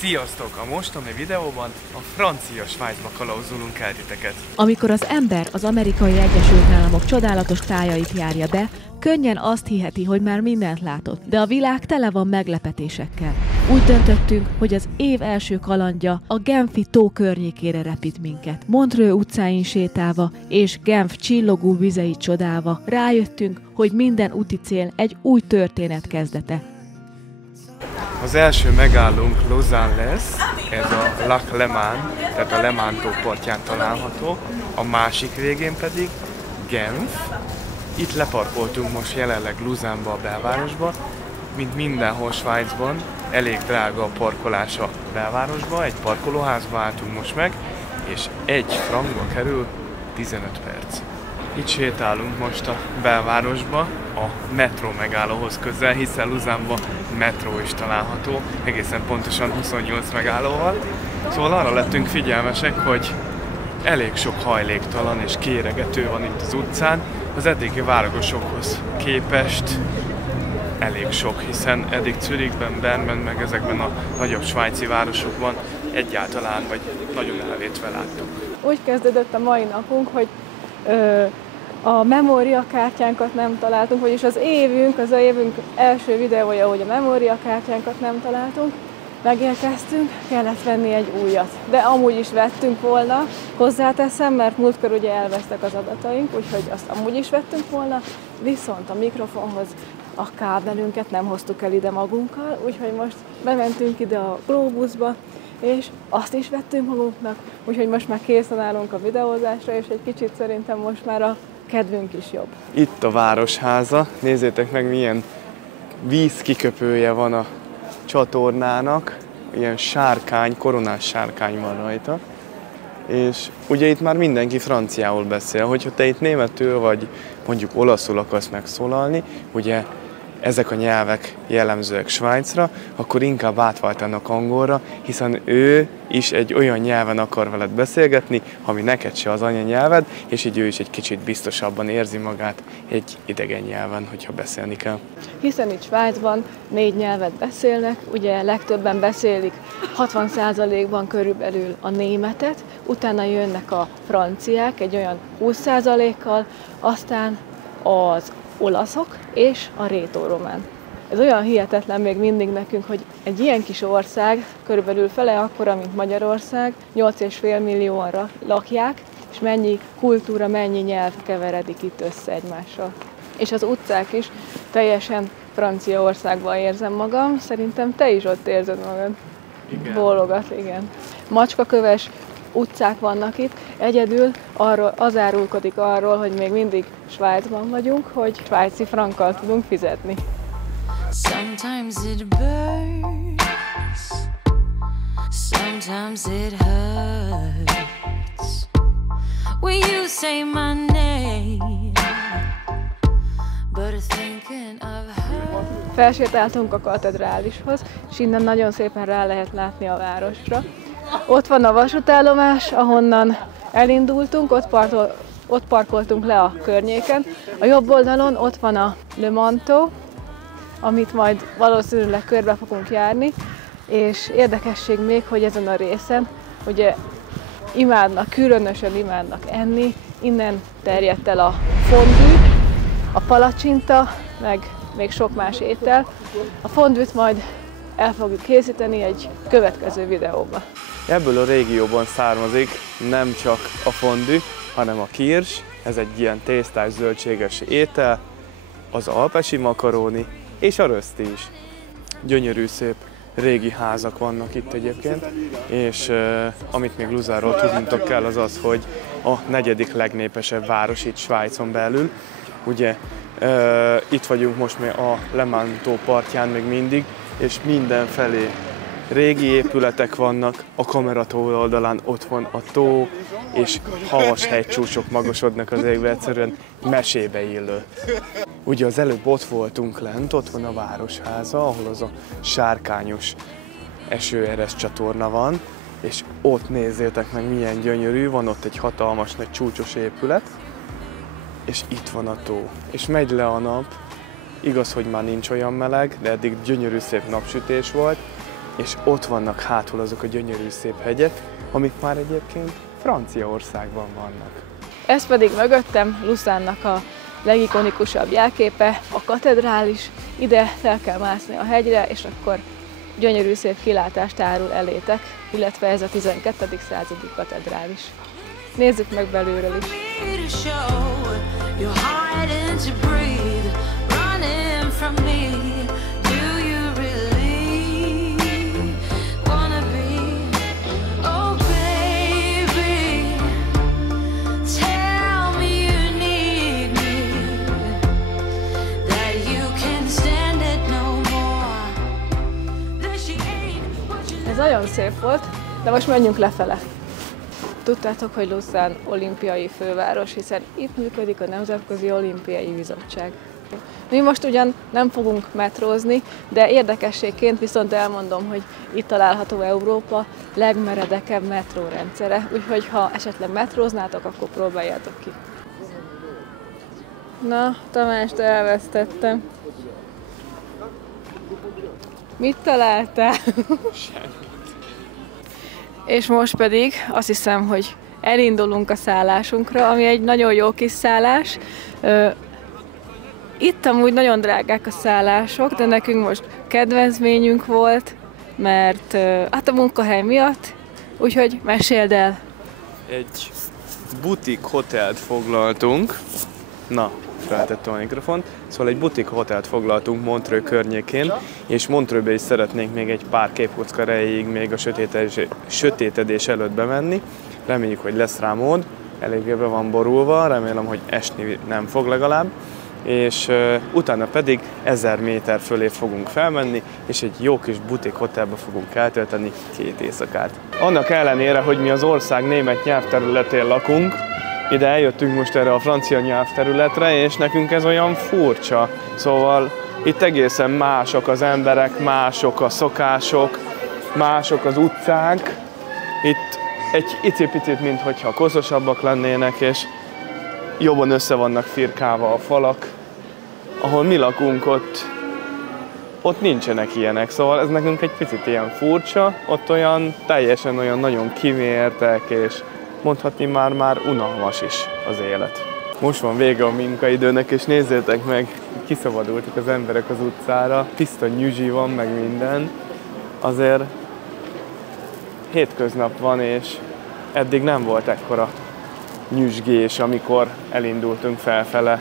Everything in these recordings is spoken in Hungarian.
Sziasztok! A mostani videóban a francia Svájcba kalauzolunk el titeket. Amikor az ember az Amerikai Egyesült Államok csodálatos tájait járja be, könnyen azt hiheti, hogy már mindent látott, de a világ tele van meglepetésekkel. Úgy döntöttünk, hogy az év első kalandja a Genfi tó környékére repít minket. Montreux utcáin sétálva és Genf csillogó vizeit csodálva rájöttünk, hogy minden úti cél egy új történet kezdete. Az első megállónk Lausanne lesz, ez a Lac Léman, tehát a Léman tó partján található, a másik végén pedig Genf. Itt leparkoltunk most jelenleg Lausanne-ba, a belvárosba, mint mindenhol Svájcban, elég drága a parkolás a belvárosba, egy parkolóházba álltunk most meg, és 1 frankba kerül 15 perc. Itt sétálunk most a belvárosba, a metró megállóhoz közel, hiszen Lausanne-ban metró is található, egészen pontosan 28 megállóval. Szóval arra lettünk figyelmesek, hogy elég sok hajléktalan és kéregető van itt az utcán, az eddigi városokhoz képest elég sok, hiszen eddig Zürichben, Bernben, meg ezekben a nagyobb svájci városokban egyáltalán vagy nagyon elvétve láttuk. Úgy kezdődött a mai napunk, hogy a memóriakártyánkat nem találtunk, vagyis az évünk első videója, hogy a memóriakártyánkat nem találtunk. Megérkeztünk, kellett venni egy újat. De amúgy is vettünk volna, hozzáteszem, mert múltkor ugye elvesztek az adataink, úgyhogy azt amúgy is vettünk volna, viszont a mikrofonhoz a kábelünket nem hoztuk el ide magunkkal, úgyhogy most bementünk ide a Globusba, és azt is vettünk magunknak, úgyhogy most már készen állunk a videózásra, és egy kicsit szerintem most már a kedvünk is jobb. Itt a városháza, nézzétek meg milyen vízkiköpője van a csatornának, ilyen sárkány, koronás sárkány van rajta, és ugye itt már mindenki franciául beszél, hogyha te itt németül vagy mondjuk olaszul akarsz megszólalni, ugye ezek a nyelvek jellemzőek Svájcra, akkor inkább átváltanak angolra, hiszen ő is egy olyan nyelven akar veled beszélgetni, ami neked se az anyanyelved, és így ő is egy kicsit biztosabban érzi magát egy idegen nyelven, hogyha beszélni kell. Hiszen itt Svájcban 4 nyelvet beszélnek, ugye legtöbben beszélik 60%-ban körülbelül a németet, utána jönnek a franciák egy olyan 20%-kal, aztán az olaszok és a rétoromán. Ez olyan hihetetlen még mindig nekünk, hogy egy ilyen kis ország, körülbelül fele akkora, mint Magyarország, 8,5 millióan lakják, és mennyi kultúra, mennyi nyelv keveredik itt össze egymással. És az utcák is teljesen Franciaországban érzem magam, szerintem te is ott érzed magad. Igen. Bólogat, igen. Macskaköves utcák vannak itt, egyedül az árulkodik arról, hogy még mindig Svájcban vagyunk, hogy svájci frankkal tudunk fizetni. Sometimes it burns, sometimes it hurts. When you say my name, but thinking of her. Felsétáltunk a katedrálishoz, és innen nagyon szépen rá lehet látni a városra. Ott van a vasútállomás, ahonnan elindultunk, ott parkoltunk le a környéken. A jobb oldalon ott van a Léman tó, amit majd valószínűleg körbe fogunk járni, és érdekesség még, hogy ezen a részen ugye különösen imádnak enni, innen terjedt el a fondue, a palacsinta, meg még sok más étel. A fondue-t majd el fogjuk készíteni egy következő videóba. Ebből a régióban származik nem csak a fondue, hanem a kirs, ez egy ilyen tésztás zöldséges étel, az alpesi makaróni és a röszti is. Gyönyörű szép régi házak vannak itt egyébként, és amit még Lausanne-ról tudnotok kell, az az, hogy a 4. legnépesebb város itt Svájcon belül. Ugye itt vagyunk most még a Léman tó partján még mindig, és mindenfelé régi épületek vannak, a kamerató oldalán ott van a tó, és havas hegycsúcsok magasodnak az égbe, egyszerűen mesébe illő. Ugye az előbb ott voltunk lent, ott van a városháza, ahol az a sárkányos esőeres csatorna van, és ott nézzétek meg milyen gyönyörű, van ott egy hatalmas nagy csúcsos épület, és itt van a tó, és megy le a nap, igaz, hogy már nincs olyan meleg, de eddig gyönyörű szép napsütés volt, és ott vannak hátul azok a gyönyörű szép hegyek, amik már egyébként Franciaországban vannak. Ez pedig mögöttem Lucánnak a legikonikusabb jelképe, a katedrális. Ide fel kell mászni a hegyre, és akkor gyönyörű szép kilátást árul elétek, illetve ez a 12. századi katedrális. Nézzük meg belülről is. Ez nagyon szép volt, de most menjünk lefele. Tudtátok, hogy Lucán olimpiai főváros, hiszen itt működik a Nemzetközi Olimpiai Bizottság. Mi most ugyan nem fogunk metrózni, de érdekességként viszont elmondom, hogy itt található Európa legmeredekebb metrórendszere, úgyhogy ha esetleg metróznátok, akkor próbáljátok ki. Na, Tamást elvesztettem. Mit találtál? Semmit. És most pedig azt hiszem, hogy elindulunk a szállásunkra, ami egy nagyon jó kis szállás. Itt amúgy nagyon drágák a szállások, de nekünk most kedvezményünk volt, mert hát a munkahely miatt, úgyhogy meséld el. Egy butik hotelt foglaltunk. Na, feltettem a mikrofont. Szóval egy butik hotelt foglaltunk Montreux környékén, és Montreuxbe is szeretnénk még egy pár képkocka erejéig még a sötétedés előtt bemenni. Reméljük, hogy lesz rá mód. Eléggé be van borulva, remélem, hogy esni nem fog legalább. És utána pedig 1000 méter fölé fogunk felmenni, és egy jó kis butik hotelbe fogunk eltölteni 2 éjszakát. Annak ellenére, hogy mi az ország német nyelvterületén lakunk, ide eljöttünk most erre a francia nyelvterületre, és nekünk ez olyan furcsa. Szóval itt egészen mások az emberek, mások a szokások, mások az utcák. Itt egy icipicit, mintha koszosabbak lennének, és jobban össze vannak firkálva a falak. Ahol mi lakunk, ott nincsenek ilyenek, szóval ez nekünk egy picit ilyen furcsa, ott olyan teljesen olyan nagyon kimértek, és mondhatni már unalmas is az élet. Most van vége a munkaidőnek, és nézzétek meg, kiszabadultak az emberek az utcára, tiszta nyüzsi van, meg minden. Azért hétköznap van, és eddig nem volt ekkora nyüzsgés, amikor elindultunk felfele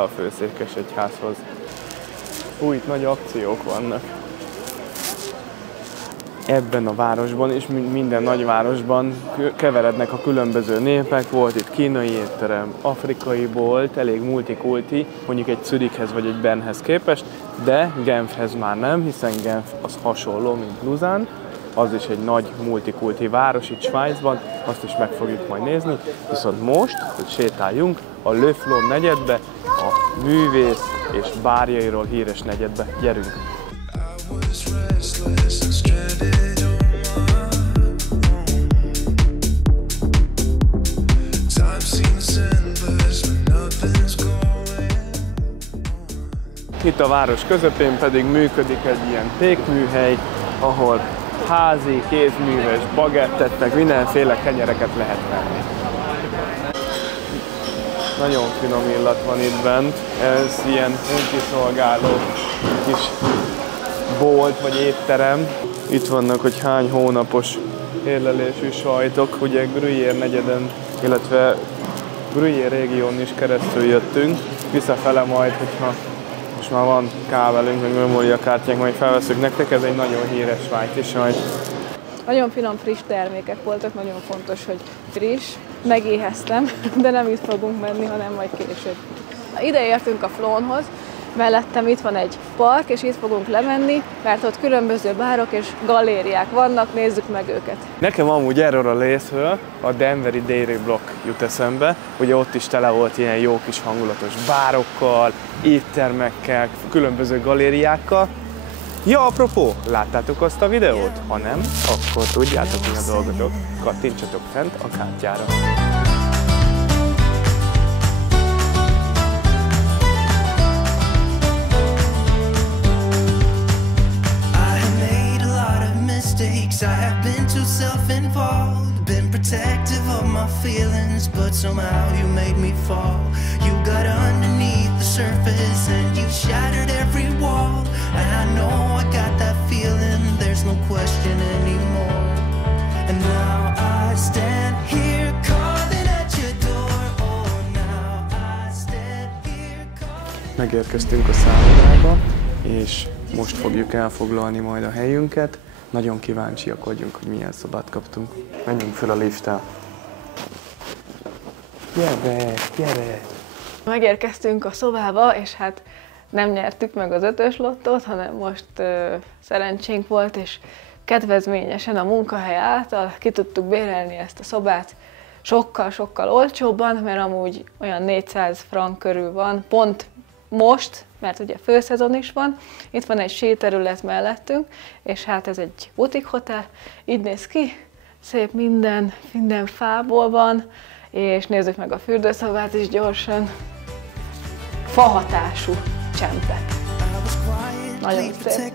a főszékesegyházhoz. Itt nagy akciók vannak. Ebben a városban és minden nagyvárosban keverednek a különböző népek. Volt itt kínai étterem, afrikai bolt, elég multikulti, mondjuk egy Zürichhez vagy egy Bernhez képest, de Genfhez már nem, hiszen Genf az hasonló, mint Lausanne. Az is egy nagy multikulti város itt Svájcban, azt is meg fogjuk majd nézni. Viszont most, hogy sétáljunk a Le Flon negyedbe, a művész és bárjairól híres negyedbe. Gyerünk! Itt a város közepén pedig működik egy ilyen pékműhely, ahol házi, kézműves, bagettet, meg mindenféle kenyereket lehet venni. Nagyon finom illat van itt bent. Ez ilyen önkiszolgáló kis bolt vagy étterem. Itt vannak, hogy hány hónapos érlelésű sajtok. Ugye Gruyère negyeden, illetve Gruyère régión is keresztül jöttünk. Visszafele majd, hogyha most már van kábelünk, meg memóriakártyánk, majd felveszünk nektek, ez egy nagyon híres svájci sajt. Nagyon finom, friss termékek voltak, nagyon fontos, hogy friss. Megéheztem, de nem itt fogunk menni, hanem majd később. Ide értünk a Flonhoz, mellettem itt van egy park, és itt fogunk lemenni, mert ott különböző bárok és galériák vannak, nézzük meg őket. Nekem amúgy erről a részről a Denveri Dairy Block jut eszembe, ugye ott is tele volt ilyen jó kis hangulatos bárokkal, éttermekkel, különböző galériákkal. Ja, apropó, láttátok azt a videót? Ha nem, akkor tudjátok, mi a dolgotok. Kattintsatok fent a kártyára. 'Cause I have been too self-involved, been protective of my feelings, but somehow you made me fall. You got underneath the surface and you shattered every wall. And I know I got that feeling, there's no question anymore. And now I stand here calling at your door. Oh, now I stand here calling. Megérkeztünk a szállodába, és most fogjuk elfoglalni majd a helyünket. Nagyon kíváncsiak vagyunk, hogy milyen szobát kaptunk. Menjünk fel a lifttel. Gyere, gyere! Megérkeztünk a szobába, és hát nem nyertük meg az 5-ös lottót, hanem most szerencsénk volt, és kedvezményesen a munkahely által ki tudtuk bérelni ezt a szobát sokkal-sokkal olcsóbban, mert amúgy olyan 400 frank körül van, pont most, mert ugye főszezon is van, itt van egy séterület mellettünk, és hát ez egy butik hotel, így néz ki, szép minden fából van, és nézzük meg a fürdőszobát is gyorsan. Fahatású csempe. Nagyon szép.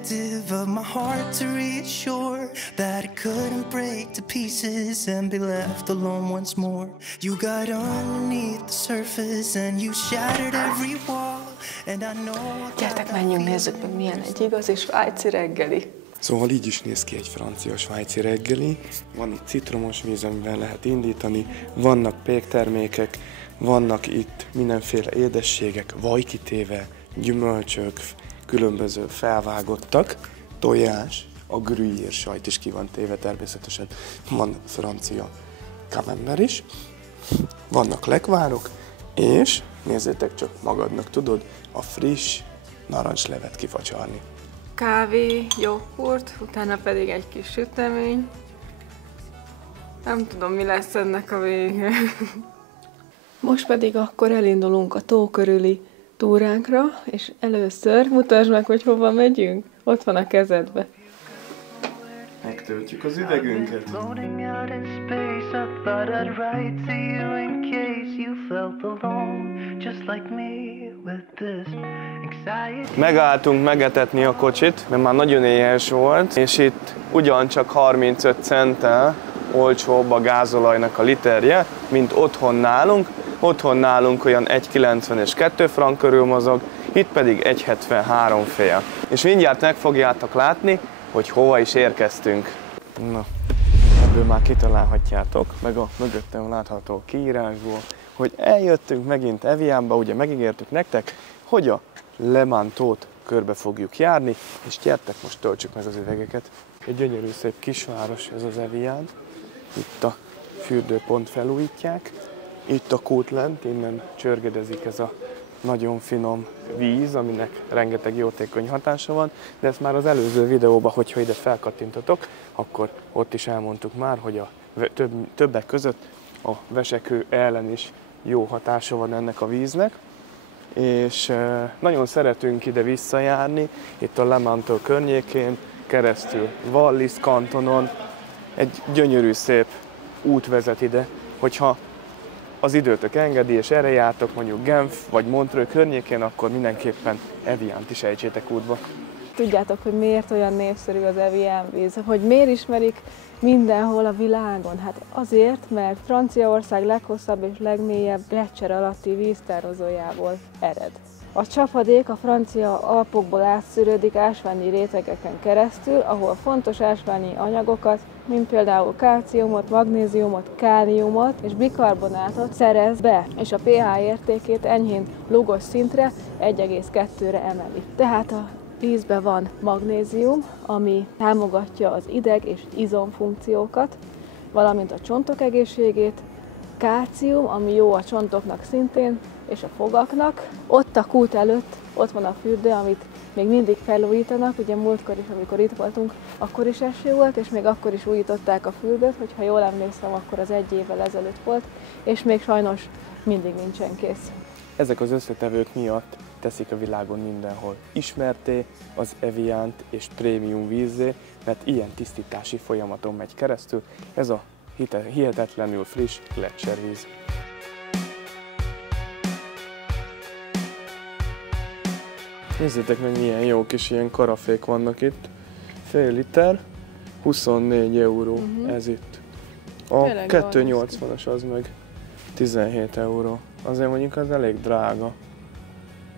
Of my heart to reassure that it couldn't break to pieces and be left alone once more. You got underneath the surface and you shattered every wall. And I know. Gyertek, menjünk, nézzük meg, milyen egy igazi svájci reggeli. Szóval így is néz ki egy francia svájci reggeli. Van itt citromos víz, amivel lehet indítani, vannak péktermékek, vannak itt mindenféle édességek, vajkitéve, gyümölcsök, különböző felvágottak, tojás, a gruyère sajt is ki van téve természetesen, van francia camembert is, vannak lekvárok, és nézzétek csak magadnak, tudod, a friss narancslevet kifacsarni. Kávé, joghurt, utána pedig egy kis sütemény. Nem tudom, mi lesz ennek a vége. Most pedig akkor elindulunk a tó körüli túránkra, és először mutasd meg, hogy hova megyünk. Ott van a kezedbe. Megtöltjük az üvegünket. Megálltunk megetetni a kocsit, mert már nagyon éhes volt, és itt ugyancsak 35 centtel olcsóbb a gázolajnak a literje, mint otthon nálunk. Otthon nálunk olyan 1,90 és 2 frank körül mozog, itt pedig 1,73 fél. És mindjárt meg fogjátok látni, hogy hova is érkeztünk. Na, ebből már kitalálhatjátok, meg a mögöttem látható kiírásból, hogy eljöttünk megint Evianba, ugye megígértük nektek, hogy a Le Mans-tót körbe fogjuk járni, és gyertek, most töltsük meg az üvegeket. Egy gyönyörű szép kisváros ez az Evian, itt a fürdőpont felújítják, itt a kút lent, innen csörgedezik ez a nagyon finom víz, aminek rengeteg jótékony hatása van, de ezt már az előző videóban, hogyha ide felkattintotok, akkor ott is elmondtuk már, hogy a többek között a vesekő ellen is jó hatása van ennek a víznek, és nagyon szeretünk ide visszajárni, itt a Le Mans-tól környékén, keresztül Wallis kantonon, egy gyönyörű szép út vezet ide, hogyha az időtök engedi, és erre jártok mondjuk Genf vagy Montreux környékén, akkor mindenképpen Eviant is ejtsétek útba. Tudjátok, hogy miért olyan népszerű az Evian víz? Hogy miért ismerik mindenhol a világon? Hát azért, mert Franciaország leghosszabb és legmélyebb gleccser alatti víztározójából ered. A csapadék a francia Alpokból átszűrődik ásványi rétegeken keresztül, ahol fontos ásványi anyagokat, mint például kalciumot, magnéziumot, káliumot és bikarbonátot szerez be, és a pH értékét enyhén lúgos szintre 1,2-re emeli. Tehát a vízben van magnézium, ami támogatja az ideg- és izomfunkciókat, valamint a csontok egészségét, kálcium, ami jó a csontoknak szintén, és a fogaknak. Ott a kút előtt, ott van a fürdő, amit még mindig felújítanak, ugye múltkor is, amikor itt voltunk, akkor is eső volt, és még akkor is újították a fürdőt, hogyha jól emlékszem, akkor az 1 évvel ezelőtt volt, és még sajnos mindig nincsen kész. Ezek az összetevők miatt teszik a világon mindenhol ismerté az Eviant és prémium vízzé, mert ilyen tisztítási folyamaton megy keresztül ez a hihetetlenül friss gleccservíz. Nézzétek meg, milyen jó kis ilyen karafék vannak itt. Fél liter, 24 euró ez itt. A Tényleg 280-as az meg 17 euró. Azért mondjuk az elég drága.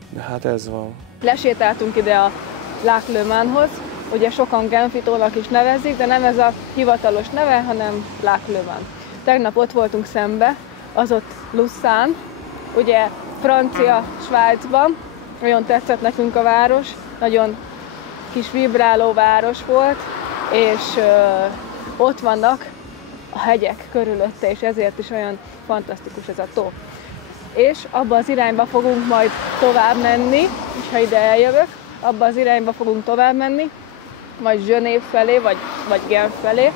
De hát ez van. Lesétáltunk ide a Lac Le Manshoz, ugye sokan Genfitónak is nevezik, de nem ez a hivatalos neve, hanem Lac Le Mans. Tegnap ott voltunk szembe, az ott Lucerne, ugye francia Svájcban. Nagyon tetszett nekünk a város, nagyon kis vibráló város volt, és ott vannak a hegyek körülötte, és ezért is olyan fantasztikus ez a tó. És abba az irányba fogunk majd tovább menni, és ha ide eljövök, abba az irányba fogunk tovább menni, majd Genève felé, vagy Genf felé,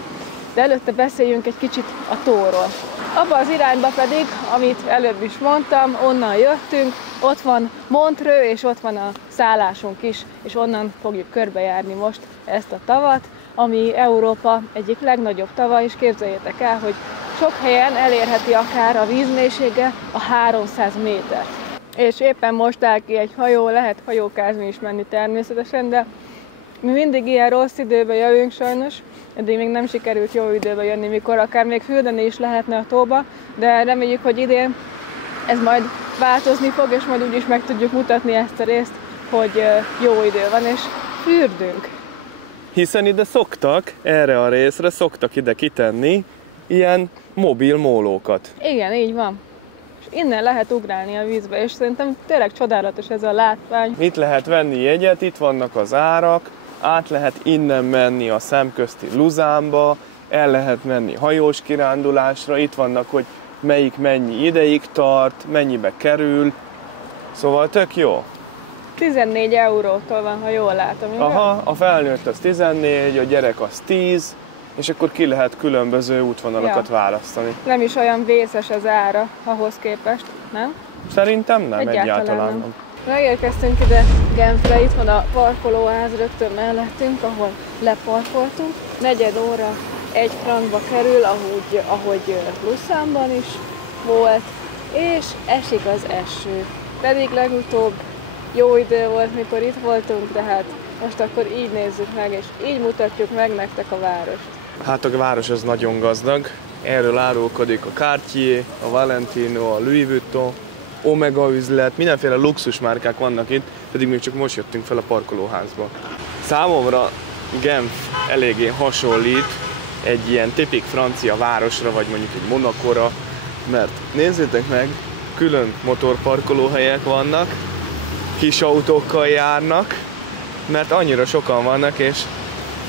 de előtte beszéljünk egy kicsit a tóról. Abba az irányba pedig, amit előbb is mondtam, onnan jöttünk, ott van Montreux, és ott van a szállásunk is, és onnan fogjuk körbejárni most ezt a tavat, ami Európa egyik legnagyobb tava, és képzeljétek el, hogy sok helyen elérheti akár a vízmélysége a 300 métert. És éppen most áll ki egy hajó, lehet hajókázni is menni természetesen, de mi mindig ilyen rossz időben jövünk sajnos, eddig még nem sikerült jó időben jönni, mikor akár még fürdeni is lehetne a tóba, de reméljük, hogy idén ez majd változni fog, és majd úgyis meg tudjuk mutatni ezt a részt, hogy jó idő van, és fürdünk. Hiszen ide szoktak, erre a részre szoktak ide kitenni ilyen mobil mólókat. Igen, így van. És innen lehet ugrálni a vízbe, és szerintem tényleg csodálatos ez a látvány. Itt lehet venni jegyet, itt vannak az árak, át lehet innen menni a szemközti Luzánba, el lehet menni hajós kirándulásra, itt vannak, hogy melyik mennyi ideig tart, mennyibe kerül, szóval tök jó. 14 eurótól van, ha jól látom, igen? Aha, a felnőtt az 14, a gyerek az 10, és akkor ki lehet különböző útvonalakat választani. Nem is olyan vészes az ára ahhoz képest, nem? Szerintem nem, egyáltalán nem. Megérkeztünk ide Genfre, itt van a parkolóház rögtön mellettünk, ahol leparkoltunk. 4 óra 1 frankba kerül, ahogy Lucerneben is volt, és esik az eső. Pedig legutóbb jó idő volt, mikor itt voltunk, tehát most akkor így nézzük meg, és így mutatjuk meg nektek a várost. Hát a város az nagyon gazdag, erről árulkodik a Cartier, a Valentino, a Louis Vuitton, Omega üzlet, mindenféle luxusmárkák vannak itt, pedig még csak most jöttünk fel a parkolóházba. Számomra Genf eléggé hasonlít egy ilyen tipik francia városra, vagy mondjuk egy Monacóra, mert nézzétek meg, külön motorparkolóhelyek vannak, kis autókkal járnak, mert annyira sokan vannak, és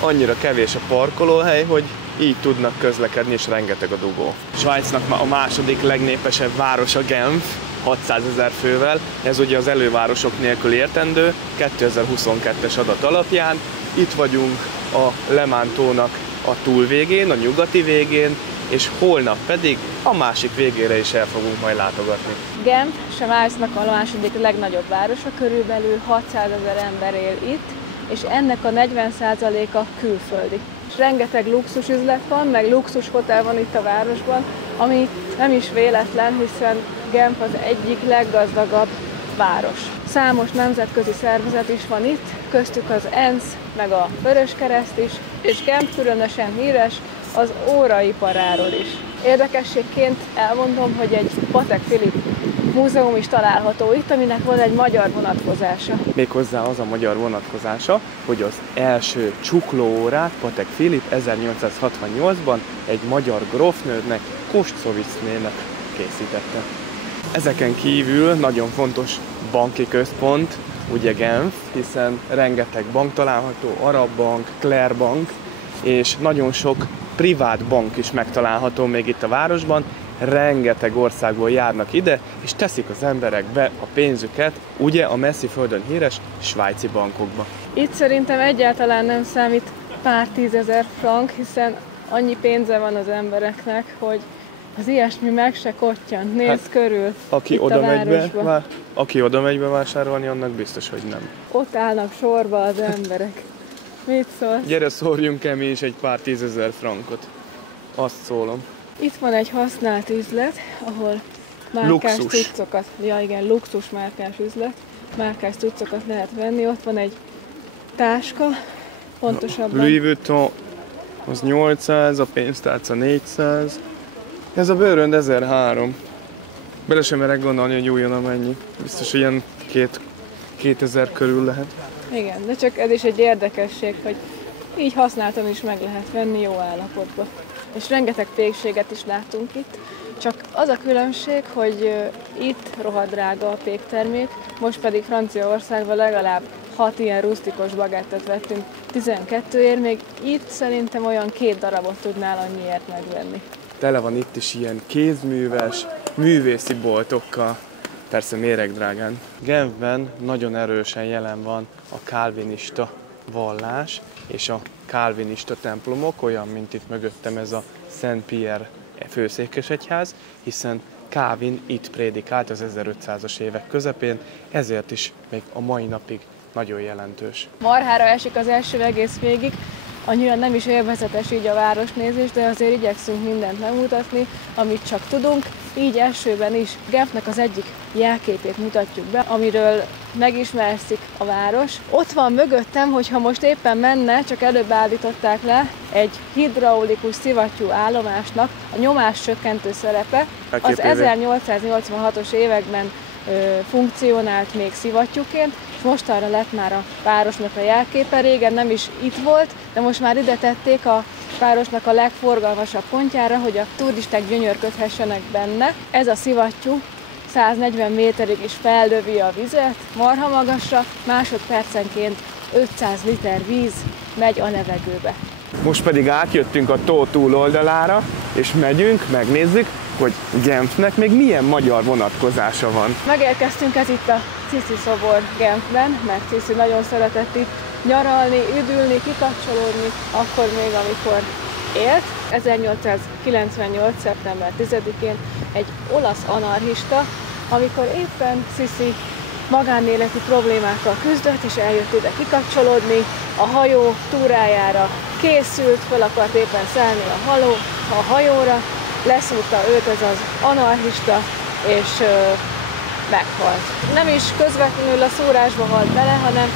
annyira kevés a parkolóhely, hogy így tudnak közlekedni, és rengeteg a dugó. Svájcnak a második legnépesebb városa Genf, 600 000 fővel, ez ugye az elővárosok nélkül értendő, 2022-es adat alapján. Itt vagyunk a Le Mans tónak a túlvégén, a nyugati végén, és holnap pedig a másik végére is el fogunk majd látogatni. Genf Svájcnak a második legnagyobb városa, körülbelül 600 000 ember él itt, és ennek a 40%-a külföldi. És rengeteg luxusüzlet van, meg luxushotel van itt a városban, ami nem is véletlen, hiszen Genf az egyik leggazdagabb város. Számos nemzetközi szervezet is van itt, köztük az ENSZ, meg a Vöröskereszt is, és Genf különösen híres az óraiparáról is. Érdekességként elmondom, hogy egy Patek Philippe múzeum is található itt, aminek van egy magyar vonatkozása. Méghozzá az a magyar vonatkozása, hogy az első csuklóórát Patek Philippe 1868-ban egy magyar grófnődnek, Kostszovisznének készítette. Ezeken kívül nagyon fontos banki központ, ugye Genf, hiszen rengeteg bank található, Arab Bank, Claire Bank, és nagyon sok privát bank is megtalálható még itt a városban. Rengeteg országból járnak ide, és teszik az emberek be a pénzüket, ugye a messzi földön híres svájci bankokba. Itt szerintem egyáltalán nem számít pár 10 000 frank, hiszen annyi pénze van az embereknek, hogy az ilyesmi meg se kottyan. Nézd körül aki oda megy bevásárolni, annak biztos, hogy nem. Ott állnak sorba az emberek. Mit szólsz? Gyere, szórjunk el mi is egy pár 10 000 frankot. Azt szólom. Itt van egy használt üzlet, ahol márkás cuccokat, luxus márkás üzlet, márkás cuccokat lehet venni. Ott van egy táska, pontosabban. Louis Vuitton Az 800, a pénztárca 400. Ez a bőrönd 1003. Bele sem merek gondolni, hogy újonnan mennyi. Biztos, hogy ilyen 2000 körül lehet. Igen, de csak ez is egy érdekesség, hogy így használtan is meg lehet venni jó állapotba. És rengeteg pékséget is látunk itt, csak az a különbség, hogy itt rohadt drága a péktermék, most pedig Franciaországban legalább 6 ilyen rusztikus bagettet vettünk 12-ért, még itt szerintem olyan 2 darabot tudnál annyiért megvenni. Tele van itt is ilyen kézműves, művészi boltokkal, persze méregdrágán. Genfben nagyon erősen jelen van a kálvinista vallás és a kálvinista templomok, olyan, mint itt mögöttem ez a Szent Pierre főszékesegyház, hiszen Calvin itt prédikált az 1500-as évek közepén, ezért is még a mai napig nagyon jelentős. Marhára esik az első egész végig, annyira nem is élvezetes így a városnézés, de azért igyekszünk mindent megmutatni, amit csak tudunk. Így elsőben is Genfnek az egyik jelképét mutatjuk be, amiről megismerszik a város. Ott van mögöttem, hogyha most éppen menne, csak előbb állították le, egy hidraulikus szivattyú állomásnak a nyomáscsökkentő szerepe. Az 1886-os években funkcionált még szivattyúként, és mostanra lett már a városnak a jelképe. Régen nem is itt volt, de most már ide tették a városnak a legforgalmasabb pontjára, hogy a turisták gyönyörködhessenek benne. Ez a szivattyú 140 méterig is fellövi a vizet, marha magasra, másodpercenként 500 liter víz megy a levegőbe. Most pedig átjöttünk a tó túloldalára, és megyünk, megnézzük, hogy Genfnek még milyen magyar vonatkozása van. Megérkeztünk, ez itt a Sissi szobor Genfben, mert Sissi nagyon szeretett itt nyaralni, üdülni, kikapcsolódni, akkor még, amikor élt. 1898. szeptember 10-én egy olasz anarchista, amikor éppen Sissi magánéleti problémákkal küzdött, és eljött ide kikapcsolódni, a hajó túrájára készült, fel akart éppen szállni a hajóra, leszúrta őt ez az anarchista, és meghalt. Nem is közvetlenül a szúrásba halt bele, hanem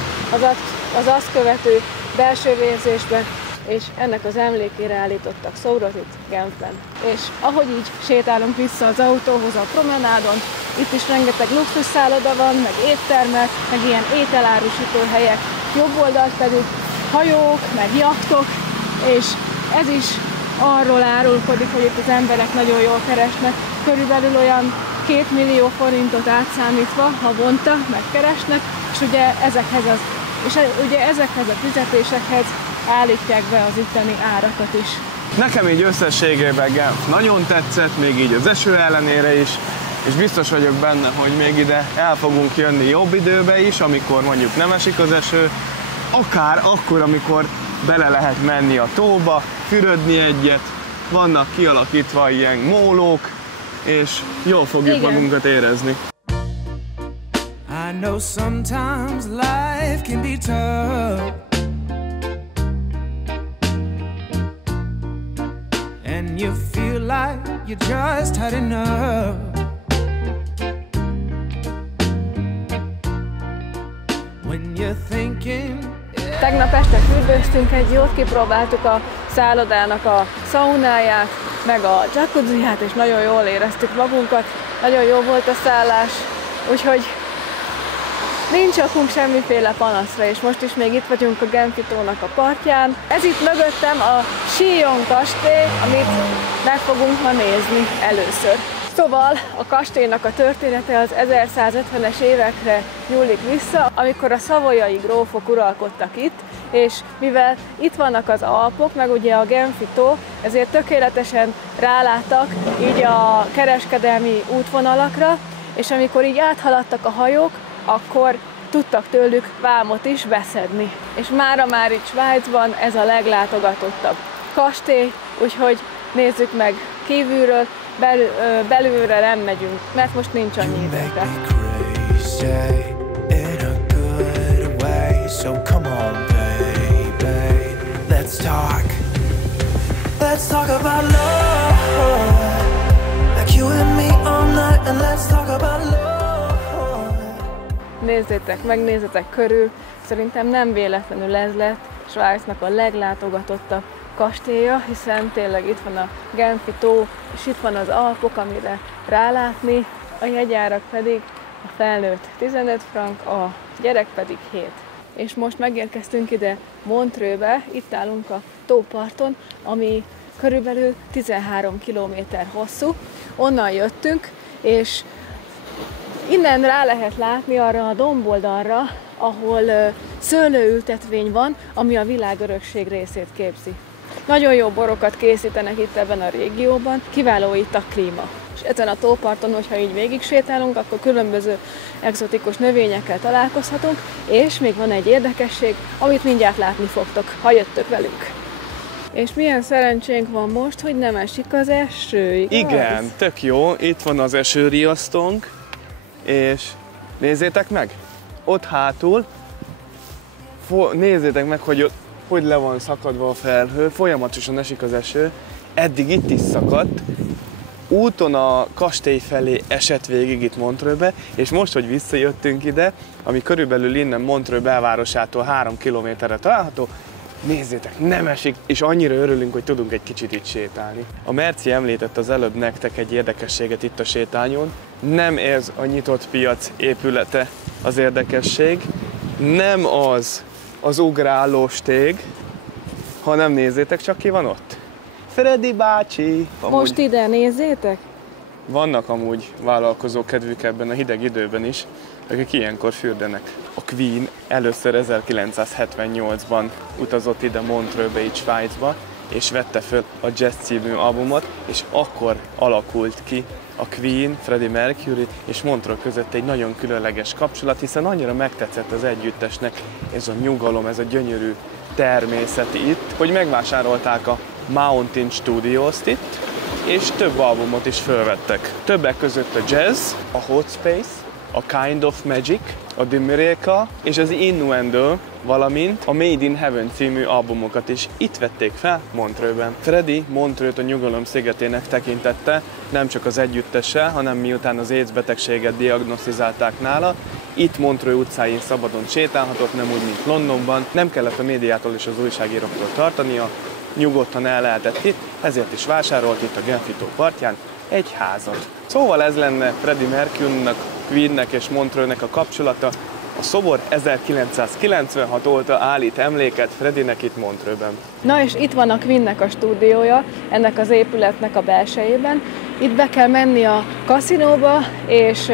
az azt követő belső vérzésben, és ennek az emlékére állítottak szobrot itt Genfben. És ahogy így sétálunk vissza az autóhoz a promenádon, itt is rengeteg luxusszálloda van, meg éttermek, meg ilyen ételárusító helyek, jobb oldalt pedig hajók, meg jachtok, és ez is arról árulkodik, hogy itt az emberek nagyon jól keresnek, körülbelül olyan 2 millió forintot átszámítva havonta megkeresnek, és ugye ezekhez a fizetésekhez állítják be az itteni árakat is. Nekem így összességében Genf nagyon tetszett, még így az eső ellenére is, és biztos vagyok benne, hogy még ide el fogunk jönni jobb időbe is, amikor mondjuk nem esik az eső, akár akkor, amikor bele lehet menni a tóba, fürödni egyet, vannak kialakítva ilyen mólók, és jól fogjuk magunkat érezni. I know sometimes life can be tough, and you feel like you just had enough. When you're thinking. Tegnap este fürdőztünk egy jót, kipróbáltuk a szállodának a szaunáját, meg a jacuzziját, és nagyon jól éreztük magunkat. Nagyon jó volt a szállás, úgyhogy nincs okunk semmiféle panaszra, és most is még itt vagyunk a Genfi tónak a partján. Ez itt mögöttem a Chillon kastély, amit meg fogunk ma nézni először. Szóval a kastélynak a története az 1150-es évekre nyúlik vissza, amikor a szavoyai grófok uralkodtak itt, és mivel itt vannak az Alpok, meg ugye a Genfi tó, ezért tökéletesen ráláttak így a kereskedelmi útvonalakra, és amikor így áthaladtak a hajók, akkor tudtak tőlük vámot is beszedni. És mára már itt Svájcban ez a leglátogatottabb kastély, úgyhogy nézzük meg kívülről, belülre nem megyünk, mert most nincs annyi időnkre. Nézzétek, megnézzetek körül, szerintem nem véletlenül ez lett Svájcnak a leglátogatottabb kastélya, hiszen tényleg itt van a Genfi tó, és itt van az Alpok, amire rálátni, a jegyárak pedig a felnőtt 15 frank, a gyerek pedig 7. És most megérkeztünk ide Montreuxbe, itt állunk a tóparton, ami körülbelül 13 kilométer hosszú. Onnan jöttünk, és innen rá lehet látni arra a domboldalra, ahol szőlőültetvény van, ami a világörökség részét képzi. Nagyon jó borokat készítenek itt ebben a régióban, kiváló itt a klíma. És ezen a tóparton, hogyha így végig sétálunk, akkor különböző egzotikus növényekkel találkozhatunk, és még van egy érdekesség, amit mindjárt látni fogtok, ha jöttök velünk. És milyen szerencsénk van most, hogy nem esik az eső, igaz? Igen, tök jó, itt van az esőriasztónk, és nézzétek meg, ott hátul, nézzétek meg, hogy le van szakadva a felhő, folyamatosan esik az eső, eddig itt is szakadt, úton a kastély felé esett végig itt Montreuxbe, és most, hogy visszajöttünk ide, ami körülbelül innen Montreux belvárosától 3 kilométerre található, nézzétek, nem esik, és annyira örülünk, hogy tudunk egy kicsit itt sétálni. A Merci említett az előbb nektek egy érdekességet itt a sétányon. Nem ez a nyitott piac épülete az érdekesség, nem az ugrálós tég, hanem nézzétek csak ki van ott. Freddy bácsi! Most ide nézzétek! Vannak amúgy vállalkozó kedvük ebben a hideg időben is, akik ilyenkor fürdenek. A Queen először 1978-ban utazott ide Montreuxbe, itt Svájcba, és vette föl a Jazz című albumot, és akkor alakult ki a Queen, Freddie Mercury és Montreux között egy nagyon különleges kapcsolat, hiszen annyira megtetszett az együttesnek ez a nyugalom, ez a gyönyörű természet itt, hogy megvásárolták a Mountain Studios-t itt, és több albumot is fölvettek. Többek között a Jazz, a Hot Space, a Kind of Magic, a The Miracle és az Innuendo, valamint a Made in Heaven című albumokat is itt vették fel Montreuxben. Freddie Montreuxt a nyugalom szigetének tekintette, nem csak az együttessel, hanem miután az AIDS betegséget diagnosztizálták nála, itt Montreux utcáin szabadon sétálhatott, nem úgy, mint Londonban, nem kellett a médiától és az újságíróktól tartania, nyugodtan el lehetett itt, ezért is vásárolt itt a Genfi tó partján egy házat. Szóval ez lenne Freddie Mercurynek, Queennek és Montreuxnek a kapcsolata. A szobor 1996 óta állít emléket Freddie-nek itt Montreuxben. Na és itt van a Queennek a stúdiója, ennek az épületnek a belsejében. Itt be kell menni a kaszinóba, és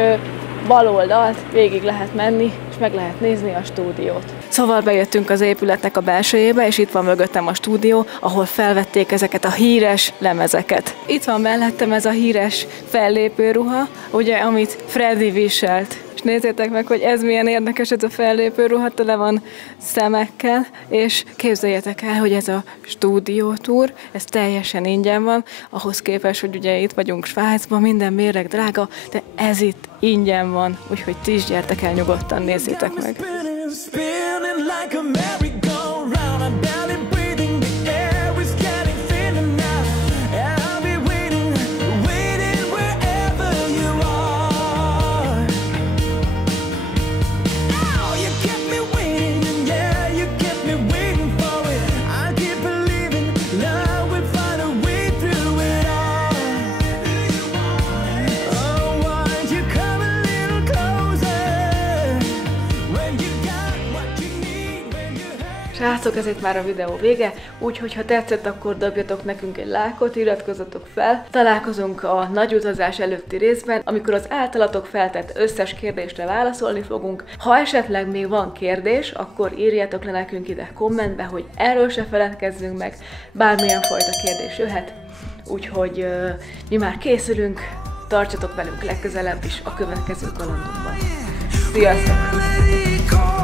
bal oldalt végig lehet menni, és meg lehet nézni a stúdiót. Szóval bejöttünk az épületnek a belsejébe, és itt van mögöttem a stúdió, ahol felvették ezeket a híres lemezeket. Itt van mellettem ez a híres fellépőruha, ugye, amit Freddie viselt. És nézzétek meg, hogy ez milyen érdekes, ez a fellépőruha, tele van szemekkel, és képzeljétek el, hogy ez a stúdiótúr, ez teljesen ingyen van, ahhoz képest, hogy ugye itt vagyunk Svájcban, minden méreg drága, de ez itt ingyen van, úgyhogy ti is gyertek el nyugodtan, nézzétek meg. Srácok, ez itt már a videó vége, úgyhogy ha tetszett, akkor dobjatok nekünk egy lájkot, iratkozzatok fel. Találkozunk a nagy utazás előtti részben, amikor az általatok feltett összes kérdésre válaszolni fogunk. Ha esetleg még van kérdés, akkor írjátok le nekünk ide kommentbe, hogy erről se feledkezzünk meg, bármilyen fajta kérdés jöhet. Úgyhogy mi már készülünk, tartsatok velünk legközelebb is a következő kalandunkban. Sziasztok!